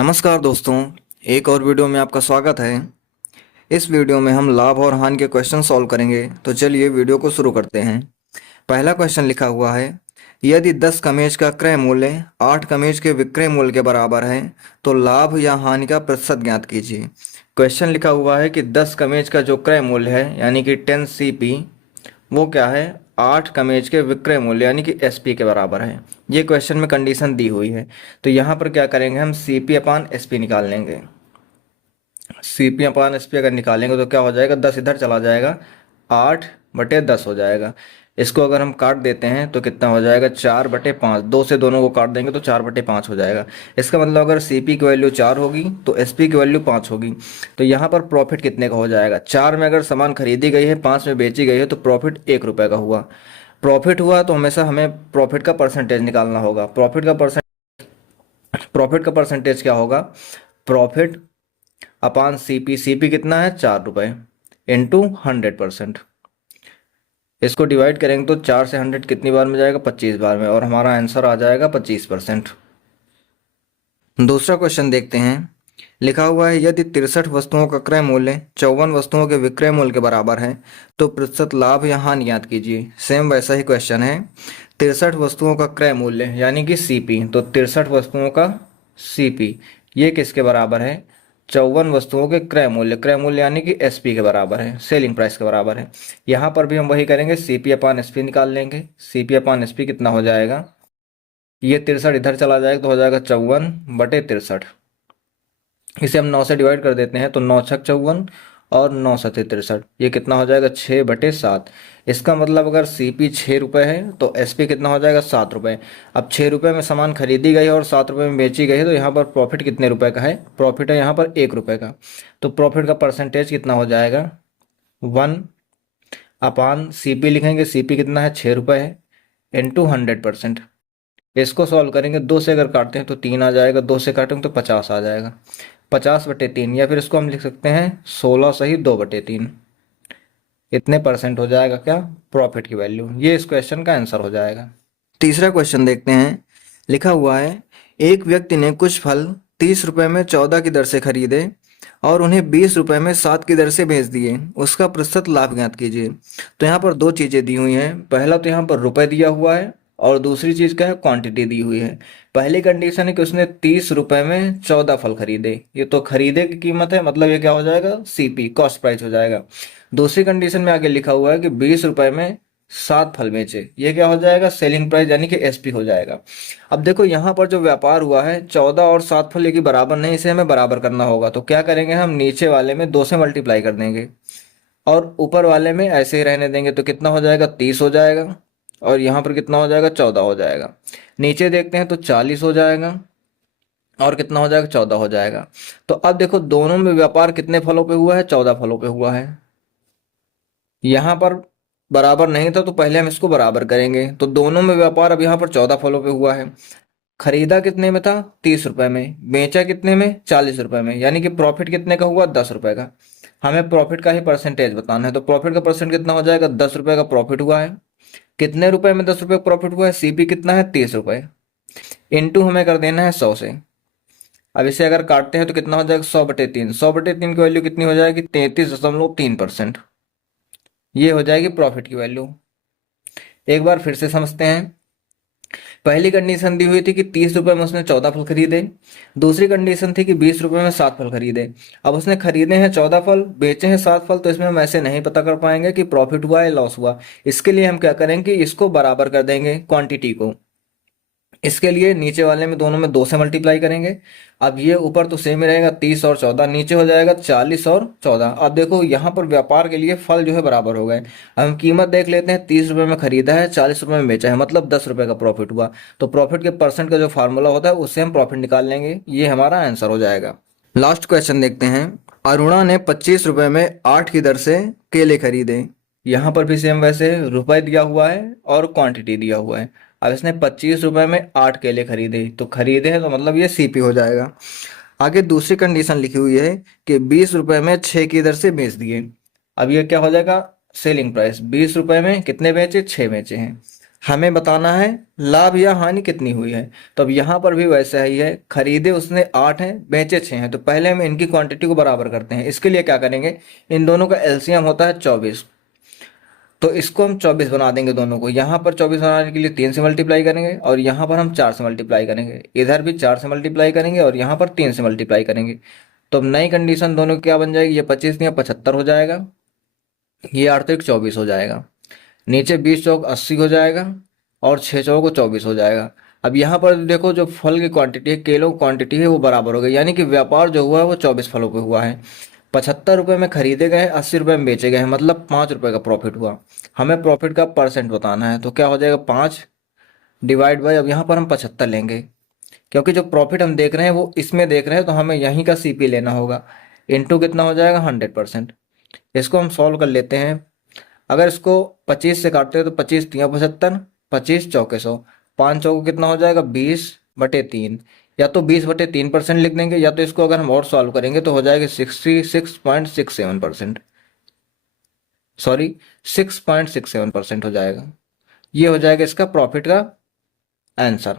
नमस्कार दोस्तों, एक और वीडियो में आपका स्वागत है। इस वीडियो में हम लाभ और हानि के क्वेश्चन सॉल्व करेंगे। तो चलिए वीडियो को शुरू करते हैं। पहला क्वेश्चन लिखा हुआ है, यदि 10 कमेज का क्रय मूल्य 8 कमेज के विक्रय मूल्य के बराबर है तो लाभ या हानि का प्रतिशत ज्ञात कीजिए। क्वेश्चन लिखा हुआ है कि 10 कमेज का जो क्रय मूल्य है यानी कि 10 CP वो क्या है, 8 कमेज के विक्रय मूल्य यानी कि SP के बराबर है। ये क्वेश्चन में कंडीशन दी हुई है। तो यहाँ पर क्या करेंगे, हम CP अपान SP निकाल लेंगे। CP अपान SP अगर निकालेंगे तो क्या हो जाएगा, 10 इधर चला जाएगा, 8/10 हो जाएगा। इसको अगर हम काट देते हैं तो कितना हो जाएगा, 4/5। 2 से दोनों को काट देंगे तो 4/5 हो जाएगा। इसका मतलब अगर CP की वैल्यू 4 होगी तो SP की वैल्यू 5 होगी। तो यहाँ पर प्रॉफिट कितने का हो जाएगा, 4 में अगर सामान खरीदी गई है, 5 में बेची गई है तो प्रॉफिट 1 रुपये का हुआ। प्रॉफिट हुआ तो हमेशा हमें प्रॉफिट का परसेंटेज निकालना होगा। प्रॉफिट का परसेंटेज क्या होगा, प्रॉफिट अपान CP। CP कितना है, 4 रुपये इंटू 100%। इसको डिवाइड करेंगे तो 4 से 100 कितनी बार में जाएगा, 25 बार में, और हमारा आंसर आ जाएगा 25%। दूसरा क्वेश्चन देखते हैं। लिखा हुआ है, यदि 63 वस्तुओं का क्रय मूल्य 54 वस्तुओं के विक्रय मूल्य के बराबर है तो प्रतिशत लाभ या हानि ज्ञात कीजिए। सेम वैसा ही क्वेश्चन है। 63 वस्तुओं का क्रय मूल्य यानी कि CP, तो 63 वस्तुओं का CP ये किसके बराबर है, 54 वस्तुओं के क्रय मूल्य यानी कि SP के बराबर है, सेलिंग प्राइस के बराबर है। यहाँ पर भी हम वही करेंगे, CP अपान SP निकाल लेंगे। CP अपान SP कितना हो जाएगा, ये 63 इधर चला जाएगा तो हो जाएगा 54/63। इसे हम 9 से डिवाइड कर देते हैं तो 9 छक 54 और 9 सत्ते 63, ये कितना हो जाएगा, 6/7। इसका मतलब अगर CP 6 रुपये है तो SP कितना हो जाएगा, 7 रुपये। अब 6 रुपये में सामान खरीदी गई है और 7 रुपये में बेची गई है तो यहाँ पर प्रॉफिट कितने रुपए का है, प्रॉफिट है यहाँ पर 1 रुपये का। तो प्रॉफिट का परसेंटेज कितना हो जाएगा, 1 अपान CP लिखेंगे। CP कितना है, 6 रुपये है, इंटू 100%। इसको सॉल्व करेंगे, 2 से अगर काटते हैं तो 3 आ जाएगा, 2 से काटेंगे तो 50 आ जाएगा, 50/3। या फिर इसको हम लिख सकते हैं 16 सही 2/3। इतने परसेंट हो जाएगा क्या, प्रॉफिट की वैल्यू। ये इस क्वेश्चन का आंसर हो जाएगा। तीसरा क्वेश्चन देखते हैं। लिखा हुआ है, एक व्यक्ति ने कुछ फल 30 रुपये में 14 की दर से खरीदे और उन्हें 20 रुपये में 7 की दर से बेच दिए। उसका प्रतिशत लाभ ज्ञात कीजिए। तो यहाँ पर दो चीज़ें दी हुई हैं। पहला तो यहाँ पर रुपए दिया हुआ है और दूसरी चीज़ क्या है, क्वांटिटी दी हुई है। पहली कंडीशन है कि उसने 30 रुपये में 14 फल खरीदे। ये तो खरीदे की कीमत है, मतलब ये क्या हो जाएगा, CP कॉस्ट प्राइस हो जाएगा। दूसरी कंडीशन में आगे लिखा हुआ है कि 20 रुपये में 7 फल बेचे, ये क्या हो जाएगा, सेलिंग प्राइस यानी कि SP हो जाएगा। अब देखो यहाँ पर जो व्यापार हुआ है, 14 और 7 फल एक ही बराबर नहीं, इसे हमें बराबर करना होगा। तो क्या करेंगे, हम नीचे वाले में 2 से मल्टीप्लाई कर देंगे और ऊपर वाले में ऐसे ही रहने देंगे। तो कितना हो जाएगा, 30 हो जाएगा, और यहाँ पर कितना हो जाएगा, 14 हो जाएगा। नीचे देखते हैं तो 40 हो जाएगा और कितना हो जाएगा, 14 हो जाएगा। तो अब देखो दोनों में व्यापार कितने फलों पे हुआ है, 14 फलों पे हुआ है। यहाँ पर बराबर नहीं था तो पहले हम इसको बराबर करेंगे। तो दोनों में व्यापार अब यहाँ पर 14 फलों पे हुआ है। खरीदा कितने में था, 30 रुपए में, बेचा कितने में, 40 रुपए में, यानी कि प्रॉफिट कितने का हुआ, 10 रुपए का। हमें प्रॉफिट का ही परसेंटेज बताना है। तो प्रॉफिट का परसेंट कितना हो जाएगा, 10 रुपए का प्रॉफिट हुआ है। कितने रुपए में 10 रुपए का प्रॉफिट हुआ है, CP कितना है, 30 रुपए, इंटू हमें कर देना है 100 से। अब इसे अगर काटते हैं तो कितना हो जाएगा, 100/3। 100/3 की वैल्यू कितनी हो जाएगी, 33.3%। ये हो जाएगी प्रॉफिट की वैल्यू। एक बार फिर से समझते हैं। पहली कंडीशन दी हुई थी कि 30 रुपए में उसने 14 फल खरीदे। दूसरी कंडीशन थी कि 20 रुपए में 7 फल खरीदे। अब उसने खरीदे हैं 14 फल, बेचे हैं 7 फल, तो इसमें हम ऐसे नहीं पता कर पाएंगे कि प्रॉफिट हुआ या लॉस हुआ। इसके लिए हम क्या करेंगे कि इसको बराबर कर देंगे क्वांटिटी को। इसके लिए नीचे वाले में दोनों में 2 से मल्टीप्लाई करेंगे। अब ये ऊपर तो सेम ही रहेगा, 30 और 14, नीचे हो जाएगा 40 और 14। अब देखो यहाँ पर व्यापार के लिए फल जो है बराबर हो गए। अब हम कीमत देख लेते हैं, 30 रुपये में खरीदा है, 40 रुपये में बेचा है, मतलब 10 रुपये का प्रॉफिट हुआ। तो प्रॉफिट के परसेंट का जो फार्मूला होता है उससे हम प्रॉफिट निकाल लेंगे। ये हमारा आंसर हो जाएगा। लास्ट क्वेश्चन देखते हैं। अरुणा ने 25 रुपये में 8 की दर से केले खरीदे। यहाँ पर भी सेम वैसे रुपए दिया हुआ है और क्वांटिटी दिया हुआ है। अब इसने 25 रुपये में 8 केले खरीदे, तो खरीदे हैं तो मतलब ये CP हो जाएगा। आगे दूसरी कंडीशन लिखी हुई है कि 20 रुपये में 6 की दर से बेच दिए। अब ये क्या हो जाएगा, सेलिंग प्राइस। 20 रुपये में कितने बेचे, 6 बेचे हैं। हमें बताना है लाभ या हानि कितनी हुई है। तो अब यहाँ पर भी वैसा ही है, खरीदे उसने 8 हैं, बेचे 6 हैं, तो पहले हम इनकी क्वांटिटी को बराबर करते हैं। इसके लिए क्या करेंगे, इन दोनों का एलसीएम होता है 24, तो इसको हम 24 बना देंगे दोनों को। यहाँ पर 24 बनाने के लिए 3 से मल्टीप्लाई करेंगे और यहाँ पर हम 4 से मल्टीप्लाई करेंगे, इधर भी 4 से मल्टीप्लाई करेंगे और यहाँ पर 3 से मल्टीप्लाई करेंगे। तो अब नई कंडीशन दोनों की क्या बन जाएगी, ये 25 या 75 हो जाएगा, ये 8 तो 24 हो जाएगा, नीचे 20 चौक 80 हो जाएगा और 6 चौक 24 हो जाएगा। अब यहाँ पर देखो जो फल की क्वांटिटी है, केलों की क्वांटिटी है, वो बराबर हो गई, यानी कि व्यापार जो हुआ है वो 24 फलों पे हुआ है। 75 रुपये में खरीदे गए, 80 रुपये में बेचे गए हैं, मतलब 5 रुपये का प्रॉफिट हुआ। हमें प्रॉफिट का परसेंट बताना है, तो क्या हो जाएगा 5 डिवाइड बाई, अब यहाँ पर हम 75 लेंगे, क्योंकि जो प्रॉफिट हम देख रहे हैं वो इसमें देख रहे हैं, तो हमें यहीं का सीपी लेना होगा। इंटू कितना हो जाएगा 100%। इसको हम सॉल्व कर लेते हैं। अगर इसको 25 से काटते हैं तो 25 तिया 75, 25 चौके 100, 5 चौको कितना हो जाएगा 20/3, या तो 20/3% लिख देंगे, या तो इसको अगर हम और सॉल्व करेंगे तो हो जाएगा 66.67%, सॉरी 6.67% हो जाएगा। ये हो जाएगा इसका प्रॉफिट का आंसर।